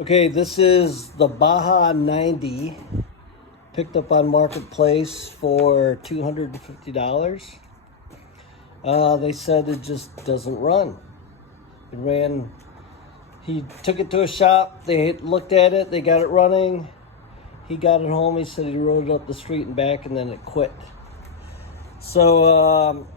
Okay, this is the Baja 90, picked up on Marketplace for $250. They said it just doesn't run. It ran, he took it to a shop, they looked at it, they got it running. He got it home, he said he rode it up the street and back and then it quit. So, I'm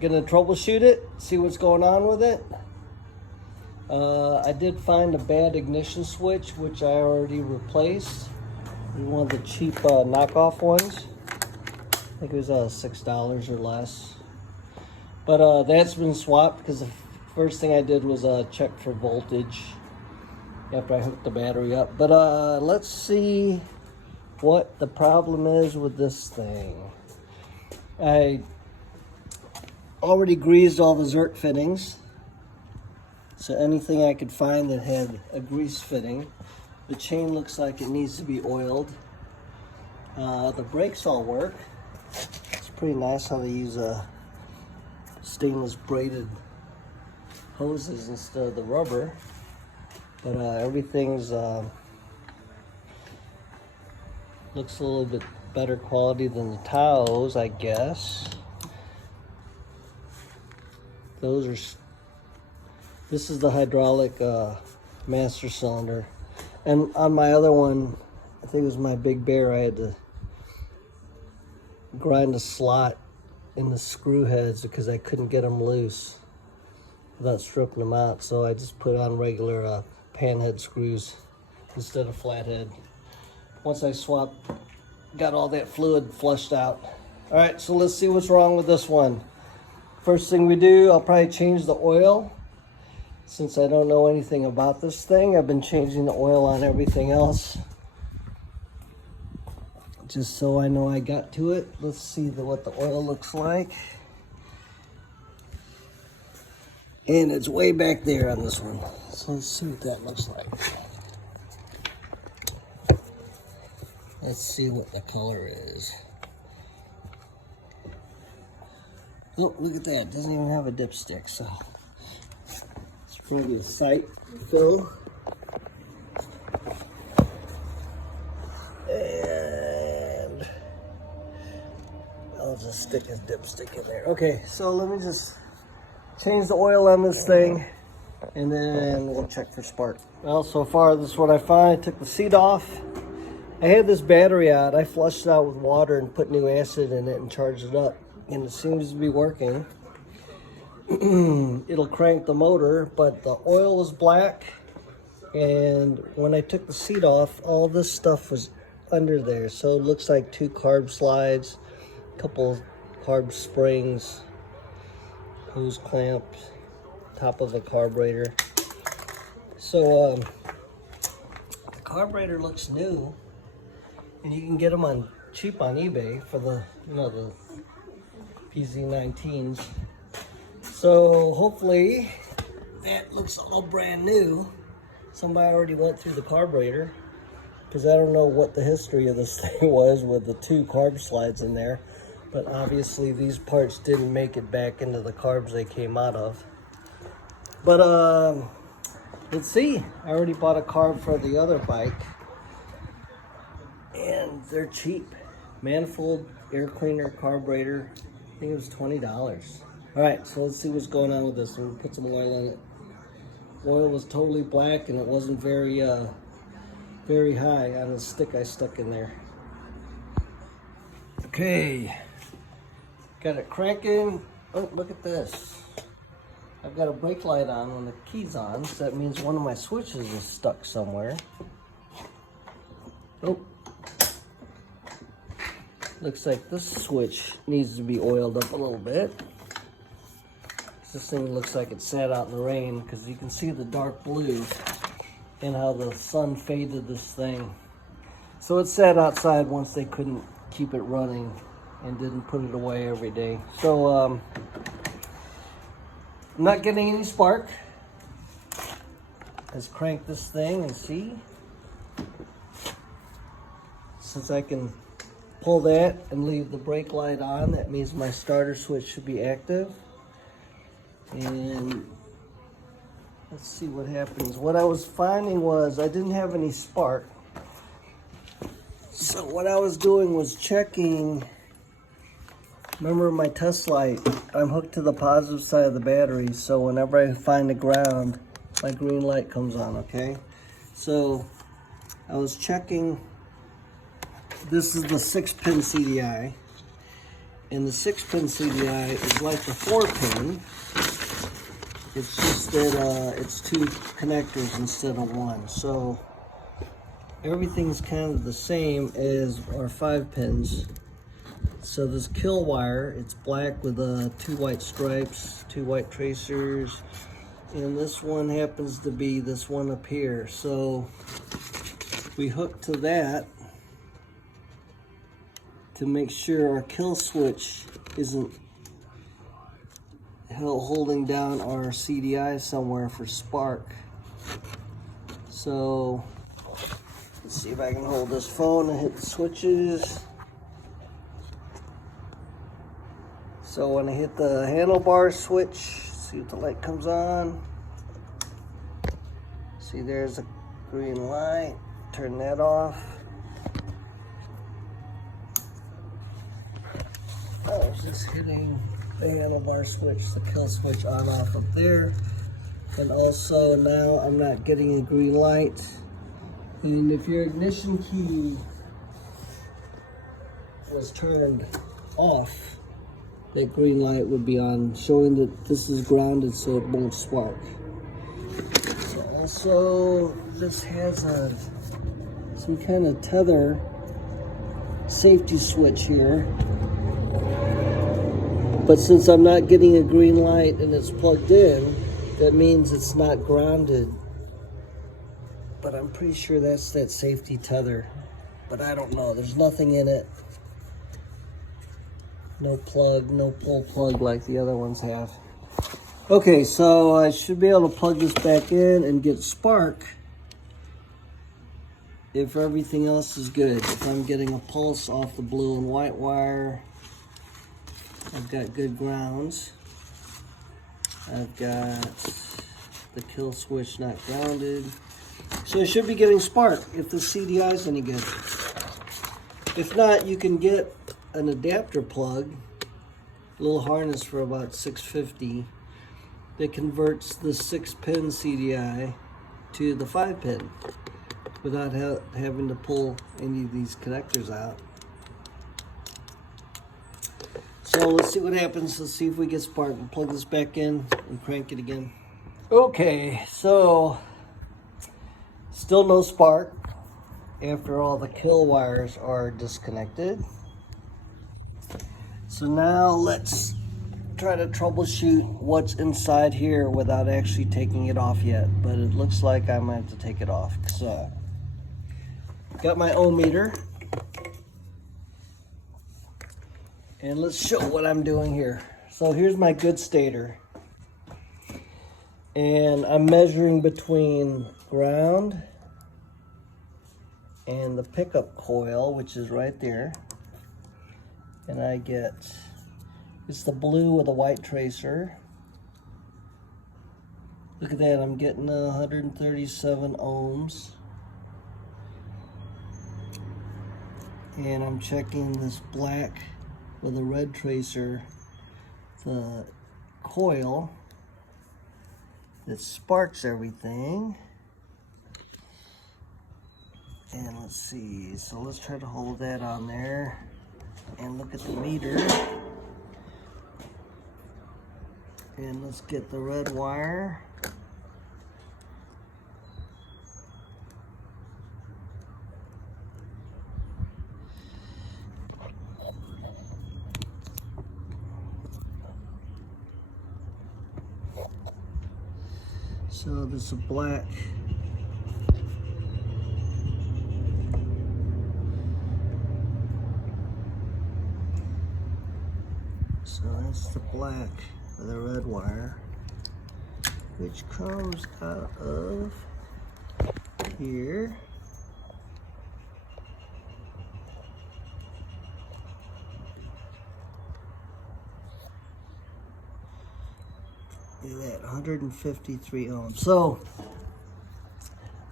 gonna troubleshoot it, see what's going on with it. I did find a bad ignition switch, which I already replaced. One of the cheap knockoff ones. I think it was $6 or less. But that's been swapped because the first thing I did was check for voltage after I hooked the battery up. But let's see what the problem is with this thing. I already greased all the Zerk fittings. So anything I could find that had a grease fitting. The chain looks like it needs to be oiled. The brakes all work. It's pretty nice how they use stainless braided hoses instead of the rubber. But everything's looks a little bit better quality than the Taos, I guess. Those are. This is the hydraulic master cylinder. And on my other one, I think it was my Big Bear, I had to grind a slot in the screw heads because I couldn't get them loose without stripping them out. So I just put on regular pan head screws instead of flathead. Once I got all that fluid flushed out. All right, so let's see what's wrong with this one. First thing we do, I'll probably change the oil. Since I don't know anything about this thing, I've been changing the oil on everything else. Just so I know I got to it. Let's see what the oil looks like. And it's way back there on this one. So let's see what that looks like. Let's see what the color is. Oh, look at that. It doesn't even have a dipstick, so. Probably a sight fill. And I'll just stick his dipstick in there. Okay, so let me just change the oil on this thing and then we'll check for spark. Well, so far this is what I find. I took the seat off. I had this battery out. I flushed it out with water and put new acid in it and charged it up. And it seems to be working. It'll crank the motor, but the oil was black, and when I took the seat off, all this stuff was under there. So it looks like 2 carb slides, a couple carb springs, hose clamps, top of the carburetor. So the carburetor looks new, and you can get them on cheap on eBay for the the PZ19s. So hopefully that looks all brand new. Somebody already went through the carburetor, because I don't know what the history of this thing was with the 2 carb slides in there. But obviously these parts didn't make it back into the carbs they came out of. But let's see. I already bought a carb for the other bike. And they're cheap. Manifold, air cleaner, carburetor. I think it was $20. All right, so let's see what's going on with this. We'll put some oil in it. The oil was totally black and it wasn't very high on the stick I stuck in there. Okay, got it cranking. Oh, look at this. I've got a brake light on when the key's on, so that means one of my switches is stuck somewhere. Oh. Looks like this switch needs to be oiled up a little bit. This thing looks like it sat out in the rain, because you can see the dark blue and how the sun faded this thing. So it sat outside once they couldn't keep it running and didn't put it away every day. So I'm not getting any spark. Let's crank this thing and see. Since I can pull that and leave the brake light on, that means my starter switch should be active. And Let's see what happens. What I was finding was I didn't have any spark. So what I was doing was checking. Remember my test light, I'm hooked to the positive side of the battery, so whenever I find the ground, my green light comes on, okay? So I was checking, this is the 6-pin CDI, and the 6-pin CDI is like the 4-pin. It's just that it's 2 connectors instead of 1. So everything's kind of the same as our 5 pins. So this kill wire, it's black with 2 white stripes, 2 white tracers, and this one happens to be this one up here. So we hook to that to make sure our kill switch isn't holding down our CDI somewhere for spark. So let's see if I can hold this phone and hit the switches. So when I hit the handlebar switch, see if the light comes on. See, there's a green light. Turn that off. I was just hitting the handlebar switch, the kill switch on off up there. And also now I'm not getting a green light. And if your ignition key was turned off, that green light would be on, showing that this is grounded so it won't spark. So also, this has some kind of tether safety switch here. But since I'm not getting a green light and it's plugged in, that means it's not grounded. But I'm pretty sure that's that safety tether. But I don't know, there's nothing in it. No plug, no pull plug like the other ones have. Okay, so I should be able to plug this back in and get spark if everything else is good. If I'm getting a pulse off the blue and white wire, I've got good grounds. I've got the kill switch not grounded. So I should be getting spark if the CDI is any good. If not, you can get an adapter plug, a little harness for about $6.50 that converts the 6-pin CDI to the 5-pin without having to pull any of these connectors out. So let's see what happens. Let's see if we get spark. We'll plug this back in and crank it again. Okay, so still no spark after all the kill wires are disconnected. So now let's try to troubleshoot what's inside here without actually taking it off yet, but it looks like I might have to take it off. So, got my ohm meter, and let's show what I'm doing here. So here's my good stator, and I'm measuring between ground and the pickup coil, which is right there. And I get, it's the blue with a white tracer. Look at that, I'm getting 137 ohms. And I'm checking this black with a red tracer, the coil that sparks everything. And let's see, so let's try to hold that on there and look at the meter. And let's get the red wire. So this is black. So that's the black with a red wire, which comes out of here. Look at that, 153 ohms. So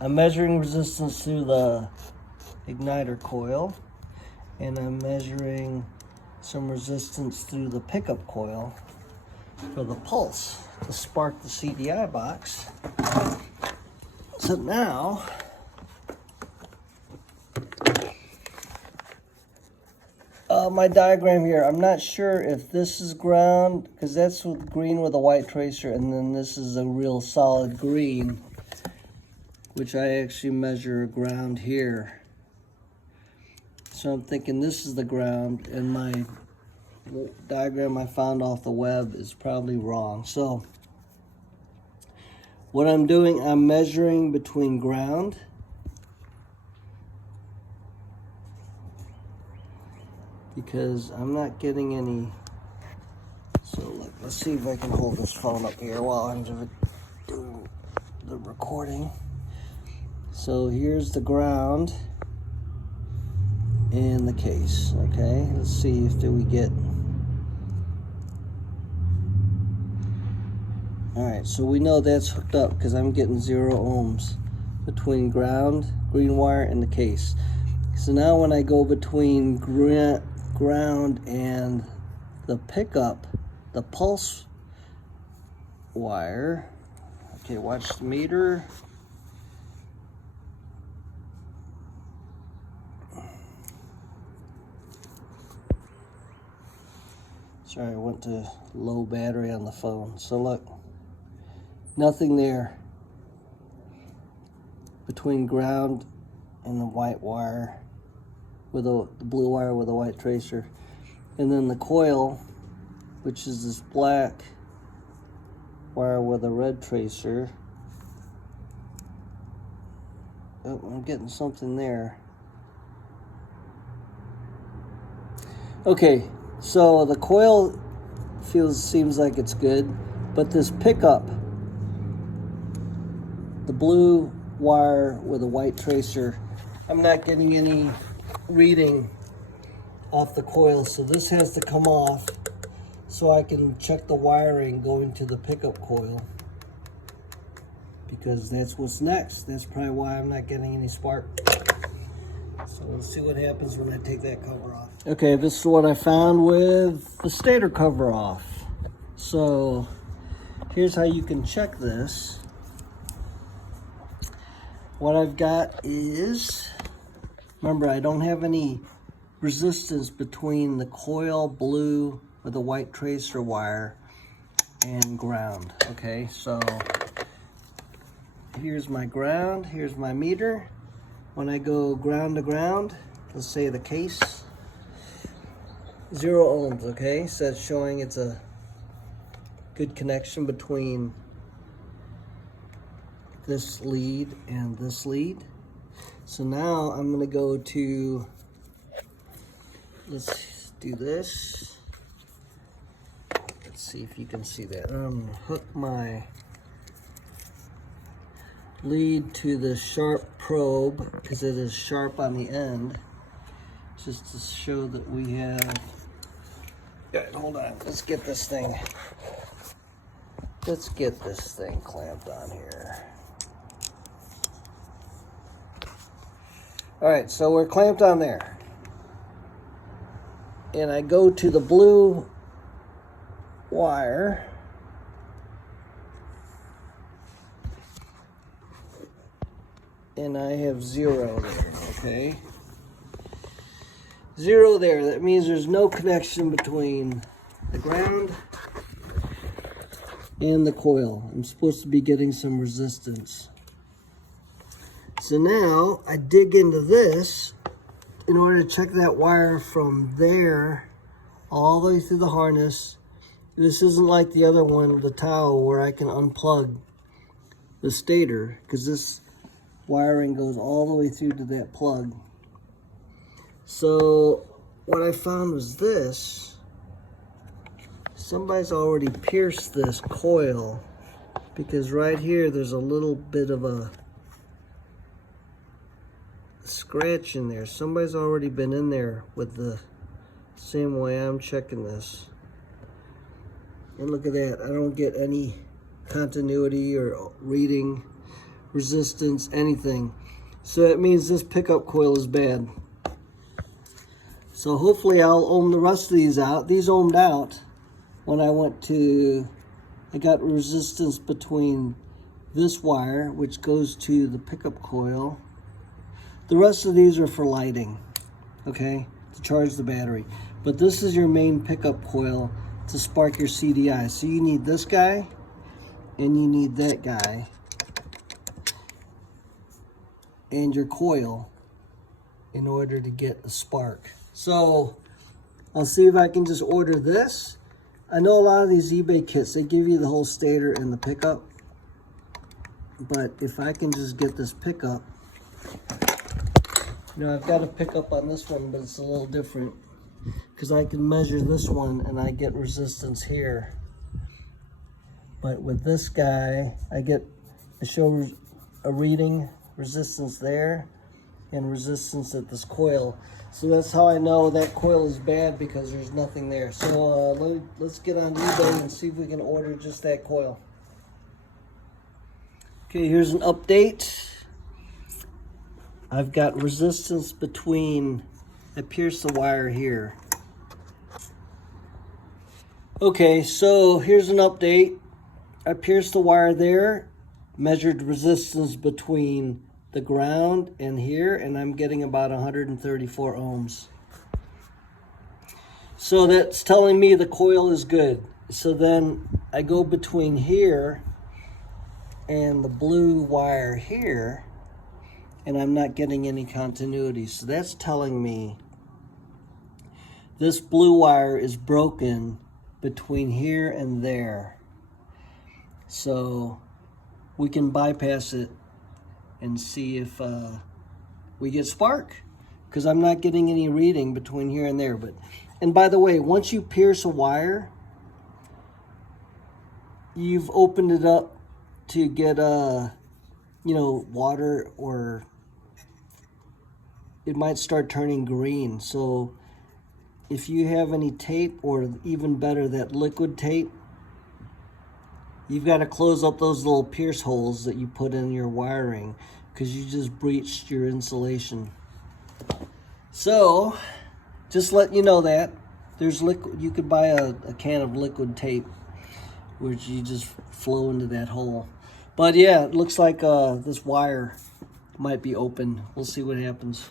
I'm measuring resistance through the igniter coil, and I'm measuring some resistance through the pickup coil for the pulse to spark the CDI box. So now my diagram here, I'm not sure if this is ground, because that's with green with a white tracer, and then this is a real solid green, which I actually measure ground here. So I'm thinking this is the ground, and my diagram I found off the web is probably wrong. So what I'm doing, I'm measuring between ground because I'm not getting any. So let's see if I can hold this phone up here while I'm doing the recording. So here's the ground in the case. Okay, let's see if we get. All right, so we know that's hooked up because I'm getting 0 ohms between ground, green wire, and the case. So now when I go between ground and the pickup, the pulse wire, okay, watch the meter. Sorry, I went to low battery on the phone. So look, nothing there between ground and the white wire with the blue wire with a white tracer. And then the coil, which is this black wire with a red tracer. Oh, I'm getting something there. Okay, so the coil seems like it's good, but this pickup, the blue wire with a white tracer, I'm not getting any reading off the coil, so this has to come off so I can check the wiring going to the pickup coil, because that's what's next. That's probably why I'm not getting any spark. So we'll see what happens when I take that cover off. Okay, this is what I found with the stator cover off. So here's how you can check this. What I've got is, remember, I don't have any resistance between the coil blue with a white tracer wire and ground. Okay, so here's my ground, here's my meter. When I go ground to ground, let's say the case, 0 ohms, okay? So it's showing it's a good connection between this lead and this lead. So now I'm gonna go to, let's do this. Let's see if you can see that. I'm gonna hook my lead to the sharp probe because it is sharp on the end, just to show that we have. Hold on, let's get this thing clamped on here. All right, so we're clamped on there, and I go to the blue wire, and I have 0 there, okay? 0 there, that means there's no connection between the ground and the coil. I'm supposed to be getting some resistance. So now I dig into this in order to check that wire from there all the way through the harness. This isn't like the other one, the Tao, where I can unplug the stator, because this wiring goes all the way through to that plug. So what I found was this. Somebody's already pierced this coil, because right here there's a little bit of a scratch in there. Somebody's already been in there with the same way I'm checking this. And look at that, I don't get any continuity or reading, resistance, anything. So that means this pickup coil is bad. So hopefully I'll ohm the rest of these out. These ohmed out when I got resistance between this wire, which goes to the pickup coil. The rest of these are for lighting, okay, to charge the battery. But this is your main pickup coil to spark your CDI. So you need this guy and you need that guy and your coil in order to get a spark. So I'll see if I can just order this. I know a lot of these eBay kits, they give you the whole stator and the pickup. But if I can just get this pickup, you know, I've got a pickup on this one, but it's a little different because I can measure this one and I get resistance here. But with this guy, I show a reading, resistance there, and resistance at this coil. So that's how I know that coil is bad, because there's nothing there. So let's get on eBay and see if we can order just that coil. Okay, here's an update. I've got resistance between, I pierced the wire here. Okay, so here's an update. I pierced the wire there, measured resistance between the ground and here, and I'm getting about 134 ohms. So that's telling me the coil is good. So then I go between here and the blue wire here, and I'm not getting any continuity. So that's telling me this blue wire is broken between here and there. So we can bypass it and see if we get spark, because I'm not getting any reading between here and there. And by the way, once you pierce a wire, you've opened it up to get water, or it might start turning green. So if you have any tape, or even better, that liquid tape, you've got to close up those little pierce holes that you put in your wiring, because you just breached your insulation. So just letting you know that there's liquid. You could buy a can of liquid tape, which you just flow into that hole. But yeah, it looks like this wire might be open. We'll see what happens.